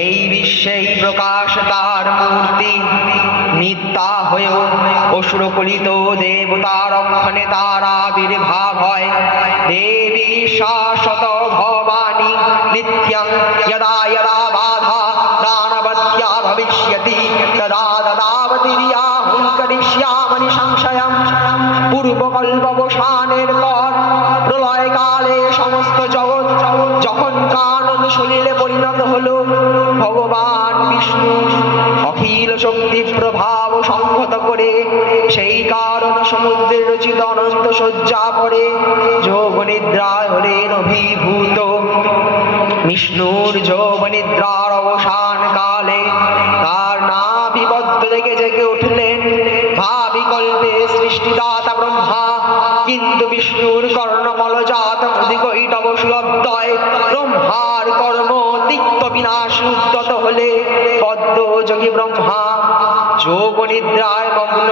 এই বিশ্বেই প্রকাশ তার মূর্তি, নিত্যা হয়েও অসুরকলিত দেবতার অক্ষণে তার আবির্ভাব হয়। দেবী শাশ্বত ভবানী নিত্যং যদা যদা বাধা দানবত্য়া ভবিষ্যতি তদা তদাবতীর্যা হুঙ্করিষ্যামি সংশয়ম। পূর্বকল্পবসানের পর প্রলয়কালে সমস্ত জগৎ যখন কানন সলিলে পরিণত হলো, ভগবান বিষ্ণু অখিল শক্তি প্রভাব সংহত করে সেই কারণ সমুদ্রের রচিত অনন্ত শয্যা পড়ে যোগ নিদ্রায় হলেন অভিভূত। বিষ্ণুর যোগ নিদ্রার অবসান কালে তার নাভিবদ্ধ থেকে জেগে উঠলেন ভাবিকল্পে সৃষ্টিদাতা ব্রহ্মা। কিন্তু বিষ্ণুর কর্ণমলজাত অধিকৈটব সুলব্ধয় ব্রহ্মার কর্ম তিক্ত বিনাশ উদ্যত হলে পদ্মযোগী ব্রহ্মা যোগ নিদ্রায় মগ্ন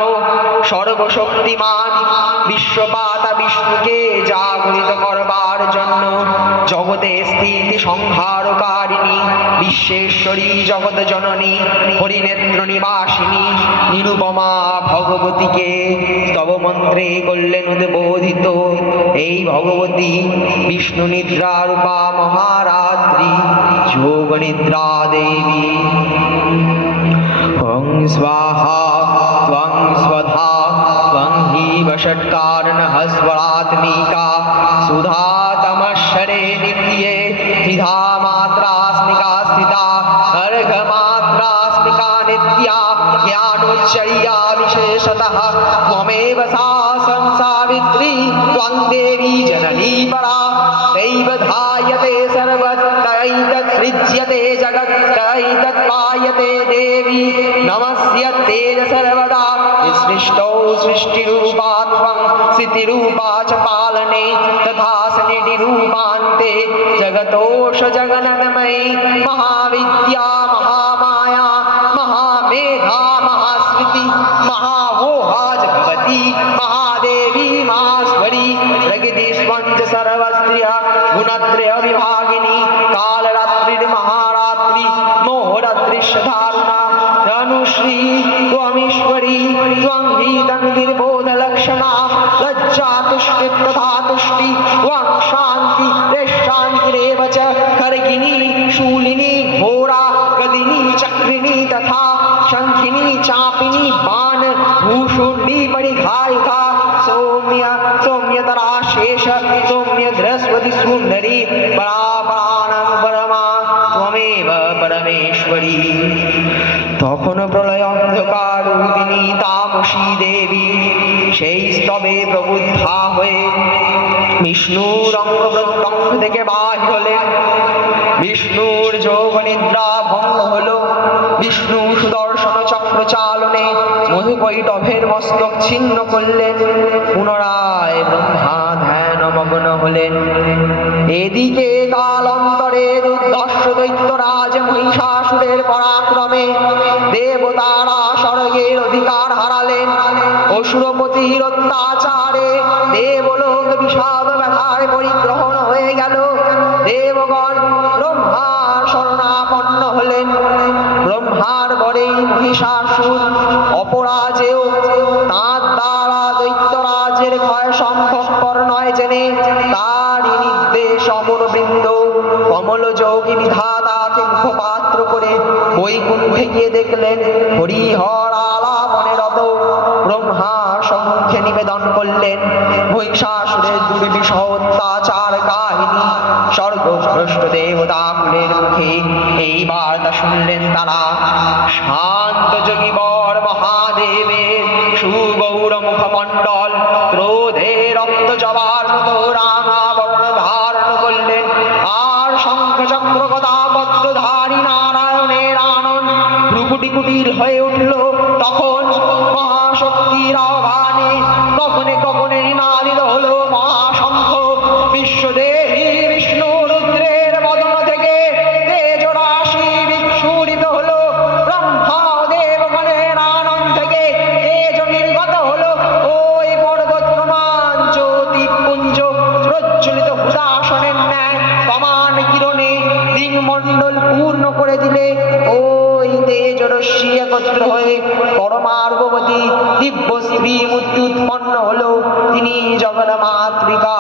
সর্বশক্তিমান বিশ্বপাতা বিষ্ণুকে জাগরিত করবার জন্য জগতে স্থিতি সংহারকারিণী বিশ্বেশ্বরী জগৎ জননী হরিনেত্র নিবাসিনী নিরুপমা ভগবতীকে স্তব মন্ত্রে করলেন উদ্বোধিত। এই ভগবতী বিষ্ণু নিদ্রা রূপা মহারাত্রি যোগ নিদ্রা দেবী। ওং স্বাহা ত্বং স্বধা ত্বং হি বষট্কারণঃ স্বরাত্মিকা সুধা তমশ্বরে নিত্যে ত্রিধা মাত্রাস্মিকা স্থিতা अर्घमात्रास्मिका नित्या ज्ञानोच्चर्या विशेषतः त्वमेव सा संसावित्री त्वं देवी जननी परा। तैव ध्यायते सर्वतैतत्सृज्यते जगत् तैतत्पायते देवी नमस्यते सर्वदा। सृष्टौ सृष्टिरूपा त्वं स्थितिरूपा च पालने तथा सनिधिरूपान्ते जगतोष जगन्मयी महाविद्या महामाया महामेधा महास्मृति महामोहा जगवती महादेवी महास्वरी प्रकृति स्पंज सर्वस्त्रिया गुणत्रय विभागिनी कालरात्रि महारात्रि मोहरात्रिशधारणा धनुश्री त्वमीश्वरी त्वं हि निर्बोधलक्षणा लज्जा तुष्टि तथा तुष्टि त्वं शान्ति शान्तिरेव च खर्गिनी शूलिनी घोरा गदिनी चक्रिणी तथा शंखिनी चापिनी बाण भूषुंडी परिघायुधा सौम्य सौम्यतरा शेष सौम्य बृहस्पति सुंदरी परापरानं परमा त्वमेव परमेश्वरी। তখন প্রলয় অন্ধকার রূপিণী তামসী দেবী সেই স্তবে প্রবুদ্ধা হয়ে বিষ্ণুর অঙ্গ প্রত্যঙ্গ থেকে বাহির হলেন। বিষ্ণুর যোগ নিদ্রা ভঙ্গ হলো। বিষ্ণু সুদর্শন চক্র চালনে মধুকৈটভের মস্তক ছিন্ন করলেন। পুনরায় ব্রহ্মা ধ্যান মগ্ন হলেন। এদিকে কালান্তরে দুর্ধর্ষ দৈত্যরাজ মহিষাসুরের পরাক্রমে দেবতারা স্বর্গের অধিকার হারালেন। অসুরপতির অত্যাচারে দেবলোক বিষাদ ব্যথায় পরিগ্রহণ হয়ে গেল। দেবগণ ব্রহ্মার শরণাপন্ন হলেন। ব্রহ্মার বরেই মহিষাসুর অপরাজেয় তাঁর দ্বারা দৈত্যরাজের ক্ষয় সম্ভবপর নয় জেনে তারই নির্দেশ অমরবৃন্দ কমলযোগী বিধাতাকে মুখপাত্র করে বৈকুণ্ঠে গিয়ে দেখলেন হরিহর আলাপনে রত। ব্রহ্মা সম্মুখে নিবেদন করলেন মহিষাসুরের দুর্বিষহ অত্যাচার কাহিনী। স্বর্গভ্রষ্ট দেবতা কুলের মুখে এই বার্তা শুনলেন তারা। শান্ত যোগী বর মহাদেবের সুগৌর মুখমণ্ডল ক্রোধে রক্ত জবার মতো রাঙাবরণ ধারণ করলেন। আর শঙ্খ চক্র গদা পদ্মধারী নারায়ণের আনন ভ্রুকুটি কুটিল হয়ে উঠল। তখন মহাশক্তির আহ্বানে কখনে কখনে নিনাদিত হলো মহাশঙ্খ। বিশ্বদেবী বিষ্ণু রুদ্রের বদন থেকে তেজরাশি বিচ্ছুরিত হলো। ব্রহ্মা দেবগণের আনন থেকে তেজ নির্গত হলো। ওই পর্বত প্রমাণ জ্যোতিপুঞ্জ প্রজ্বলিত হুদাসনের ন্যায় সমান কিরণে দিংমণ্ডল পূর্ণ করে দিলে ওই তেজরশ্মি একত্র হয়ে পরমার্গবতী দিব্য স্ত্রী মূর্তি উৎপন্ন হলো। তিনি জগন্মাতৃকা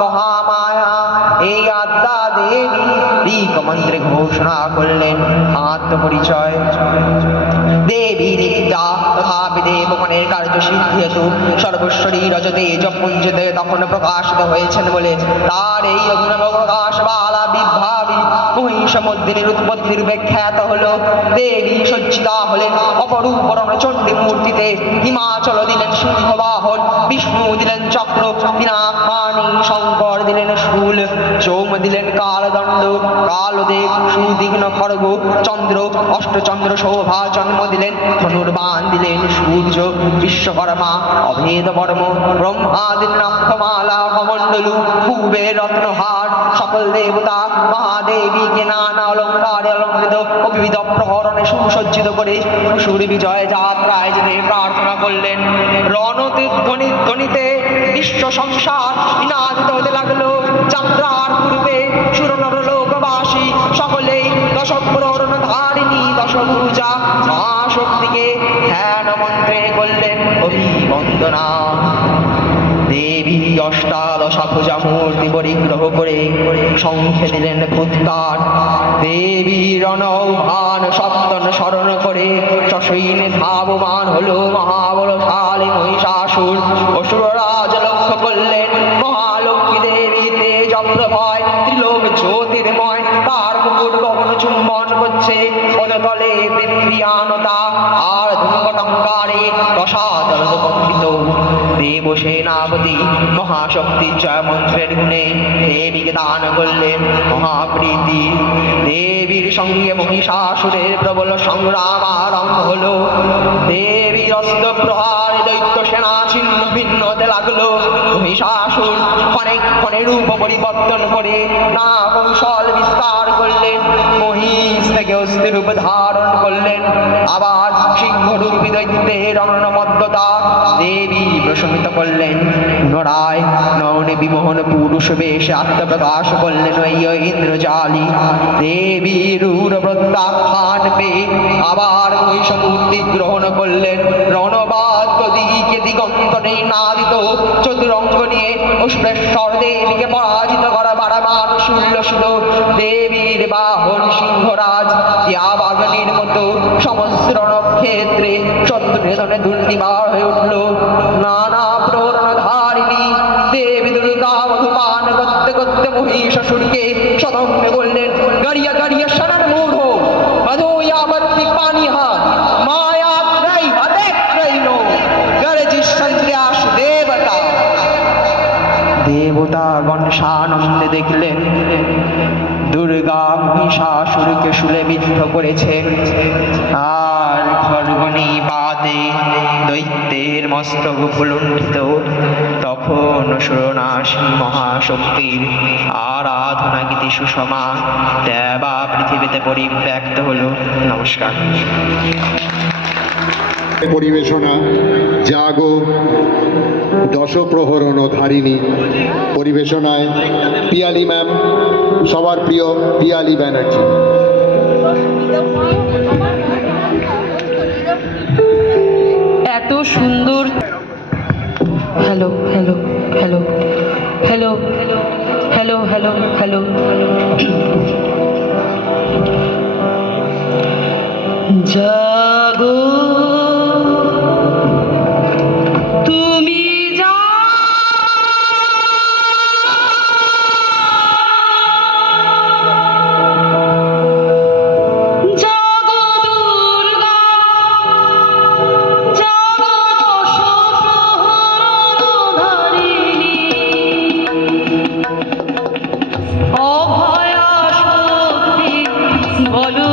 মহামায়া এই আদ্যা দেবী ঋক মন্ত্রে ঘোষণা করলেন আত্মপরিচয়। দেবী নিত্যা তথাপি দেবগণের কার্য সিদ্ধি হেতু সর্বস্বরী রজতে যপুঞ্জতে তখন প্রকাশিত হয়েছেন বলে তার এই অভিনব প্রকাশ বালা বিভাবী মহিষমর্দিনীর উৎপত্তির ব্যাখ্যাত হলো। দেবী সজ্জিতা হলেন অপরূপ চণ্ডী মূর্তিতে। হিমাচল দিলেন সিংহবাহন, বিষ্ণু দিলেন চক্র, পিনাকানি শঙ্কর দিলেন শূল, সোম দিলেন কালদণ্ড, কালদেব সুদিঘ্ন খড়গ, চন্দ্র অষ্টচন্দ্র শোভা জন্ম দিলেন, ধনুর্বাণ দিলেন সূর্য, বিশ্বকর্মা অভেদ বর্ম, ব্রহ্মা দিলেন অক্ষমালা কমণ্ডলু, কুবের রত্নহার, সকল দেবতা মহাদেবীকে নানা অলঙ্কারে অলঙ্কৃত ও বিবিধ প্রহরণে সুসজ্জিত করে সুর বিজয় যাত্রায় যেতে প্রার্থনা করলেন। রণধ্বনিতে বিশ্ব সংসার বিনাদিত হতে লাগলো। যাত্রার পূর্বে সুরনর লোকবাসী সকলেই দশপ্রহরণ ধারিণী দশভুজা মহাশক্তিকে ধ্যান মন্ত্রে করলেন অভিবন্দনা। দেবী অষ্টাদশভুজা মূর্তি পরিগ্রহ করে শঙ্খে দিলেন ফুৎকার। দেবী রণৌভান সপ্তন স্মরণ করে সসৈন্যে ধাবমান হলো মহাবলশালী মহিষাসুর। অসুররাজ লক্ষ্য করলেন মহালক্ষ্মী দেবী তেজ প্রভয় ত্রিলোক জ্যোতির্ময়, তার মুকুট গগন চুম্বন করছে, পদতলে পৃথিবীয়ানতা আর ধূমকটঙ্কারে রসাতল কম্পিত। দেবসেনাপতি মহাশক্তি জয় মন্ত্রের গুণে দেবীকে দান করলেন মহাপ্রীতি। দেবীর সঙ্গে মহিষাসুরের প্রবল সংগ্রাম আরম্ভ হলো। দেবীর অস্ত্র প্রহার দৈত্য সেনা ছিন্ন ভিন্ন হতে লাগলো। মহিষাসুর ক্ষণে রূপ পরিবর্তন করে না কৌশল বিস্তার করলেন, মহিষ থেকে অস্থির রূপ ধারণ করলেন। আবার সিংহরূপী দৈত্যের অনন্যমত্ততা দেবী প্রশমিত করলেন। পুনরায় নয়নে বিমোহন পুরুষ বেশে আত্মপ্রকাশ করলেন ওই ইন্দ্রজালী। দেবী রূঢ় প্রত্যাখ্যান পেয়ে আবার মহিষ মূর্তি গ্রহণ করলেন। রণবাদ্য দিকে দিগন্তরে নাদিত চতুরঙ্গ নিয়ে অসুরেশ্বর দেবীকে পরাজিত করা বাড়ামান শুল্লসুত। দেবীর বাহন সিংহরাজ বাঘনির মতো সমস্ত রণক্ষেত্রে শত্রু নিধনে দুর্নিবার হয়ে উঠল। নানা প্রহরণ ধারিণী দেবী দুর্গা মধুপান করতে করতে মহিষাসুরকে সদম্ভে বললেন, গাড়িয়া গাড়িয়া শরণ মূঢ় মধুয়াবতী পানি হাত মায়া ত্রয়ী হতে ত্রৈন গর্জিষ্যন্ত্র্যাস দেবতা। দেবতাগণ সানন্দে দেখলেন দুর্গা মহিষাসুরকে শুলে বিদ্ধ করেছেন, আর খড়গনি বাদে দৈত্যের মস্তক ভুলুণ্ঠিত। তখন সুরনাশী মহাশক্তির আরাধনা গীতি সুষমা দেবা পৃথিবীতে পরিব্যাপ্ত হলো। নমস্কার। পরিবেশনা জাগো দশপ্রহরণ ধারিণী। পরিবেশনায় পিয়ালি ম্যাম, সবার প্রিয় পিয়ালি ব্যানার্জি। এত সুন্দর। Hello hello hello hello hello hello hello জাগো তুমি অভয়া শক্তি বলো